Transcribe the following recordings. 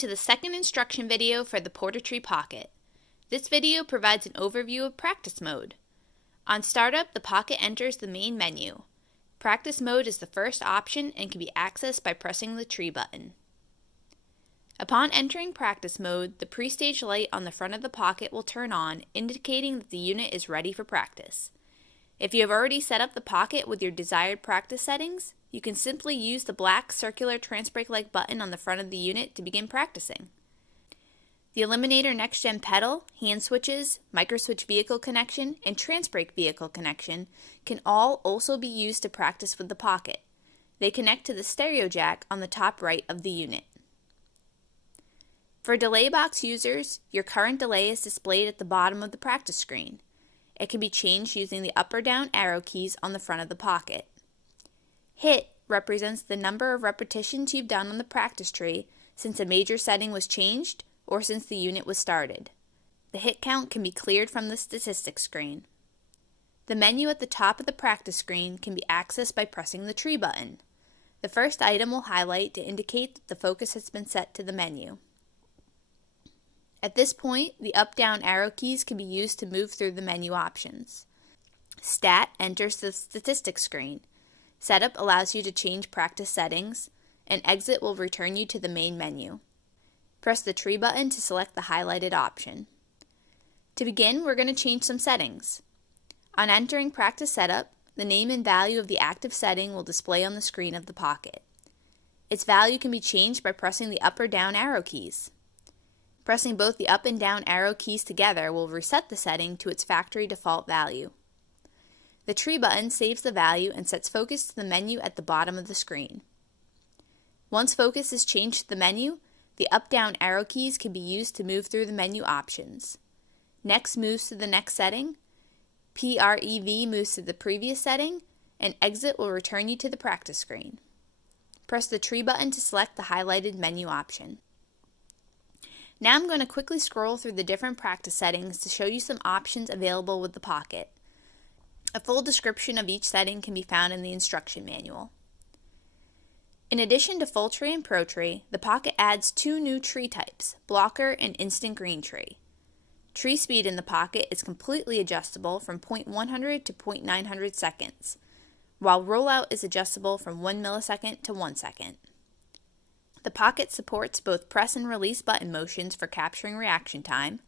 to the second instruction video for the Portatree Pocket. This video provides an overview of practice mode. On startup, the Pocket enters the main menu. Practice mode is the first option and can be accessed by pressing the tree button. Upon entering practice mode, the pre-stage light on the front of the Pocket will turn on, indicating that the unit is ready for practice. If you have already set up the Pocket with your desired practice settings, you can simply use the black circular transbrake-like button on the front of the unit to begin practicing. The Eliminator Next Gen pedal, hand switches, microswitch vehicle connection, and transbrake vehicle connection can all also be used to practice with the Pocket. They connect to the stereo jack on the top right of the unit. For delay box users, your current delay is displayed at the bottom of the practice screen. It can be changed using the up or down arrow keys on the front of the Pocket. Hit represents the number of repetitions you've done on the practice tree since a major setting was changed or since the unit was started. The hit count can be cleared from the statistics screen. The menu at the top of the practice screen can be accessed by pressing the tree button. The first item will highlight to indicate that the focus has been set to the menu. At this point, the up-down arrow keys can be used to move through the menu options. Stat enters the statistics screen. Setup allows you to change practice settings, and Exit will return you to the main menu. Press the tree button to select the highlighted option. To begin, we're going to change some settings. On entering Practice Setup, the name and value of the active setting will display on the screen of the Pocket. Its value can be changed by pressing the up or down arrow keys. Pressing both the up and down arrow keys together will reset the setting to its factory default value. The tree button saves the value and sets focus to the menu at the bottom of the screen. Once focus is changed to the menu, the up-down arrow keys can be used to move through the menu options. Next moves to the next setting, PREV moves to the previous setting, and Exit will return you to the practice screen. Press the tree button to select the highlighted menu option. Now I'm going to quickly scroll through the different practice settings to show you some options available with the Pocket. A full description of each setting can be found in the instruction manual. In addition to full tree and pro tree, the Pocket adds two new tree types, blocker and instant green tree. Tree speed in the Pocket is completely adjustable from 0.100 to 0.900 seconds, while rollout is adjustable from 1 millisecond to 1 second. The Pocket supports both press and release button motions for capturing reaction time.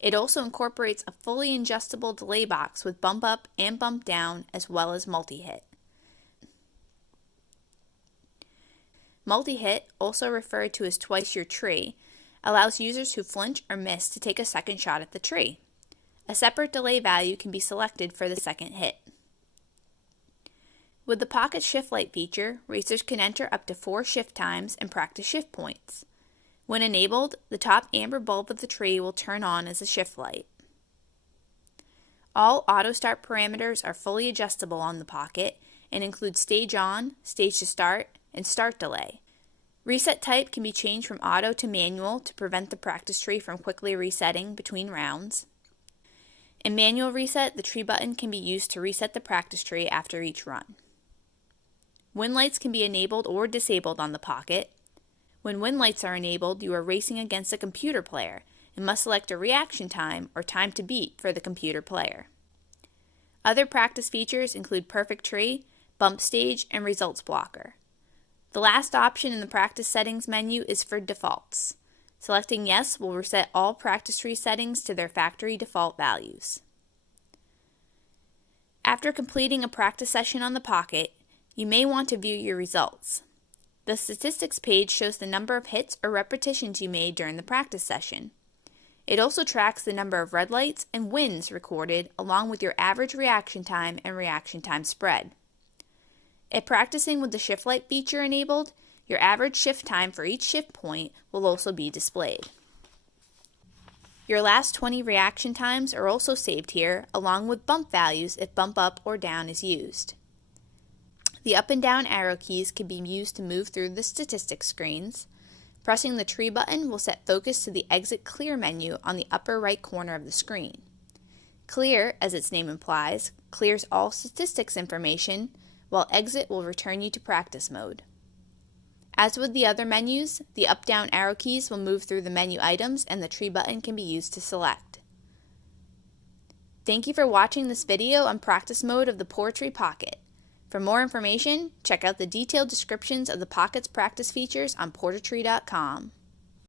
It also incorporates a fully adjustable delay box with bump up and bump down as well as multi-hit. Multi-hit, also referred to as twice your tree, allows users who flinch or miss to take a second shot at the tree. A separate delay value can be selected for the second hit. With the Pocket Shift Light feature, racers can enter up to 4 shift times and practice shift points. When enabled, the top amber bulb of the tree will turn on as a shift light. All auto start parameters are fully adjustable on the Pocket and include stage on, stage to start, and start delay. Reset type can be changed from auto to manual to prevent the practice tree from quickly resetting between rounds. In manual reset, the tree button can be used to reset the practice tree after each run. Wind lights can be enabled or disabled on the Pocket. When wind lights are enabled, you are racing against a computer player and must select a reaction time or time to beat for the computer player. Other practice features include perfect tree, bump stage, and results blocker. The last option in the practice settings menu is for defaults. Selecting yes will reset all practice tree settings to their factory default values. After completing a practice session on the Pocket, you may want to view your results. The statistics page shows the number of hits or repetitions you made during the practice session. It also tracks the number of red lights and wins recorded along with your average reaction time and reaction time spread. If practicing with the shift light feature enabled, your average shift time for each shift point will also be displayed. Your last 20 reaction times are also saved here, along with bump values if bump up or down is used. The up and down arrow keys can be used to move through the statistics screens. Pressing the tree button will set focus to the Exit Clear menu on the upper right corner of the screen. Clear, as its name implies, clears all statistics information, while Exit will return you to practice mode. As with the other menus, the up-down arrow keys will move through the menu items and the tree button can be used to select. Thank you for watching this video on practice mode of the Portatree Pocket. For more information, check out the detailed descriptions of the Pocket's practice features on Portatree.com.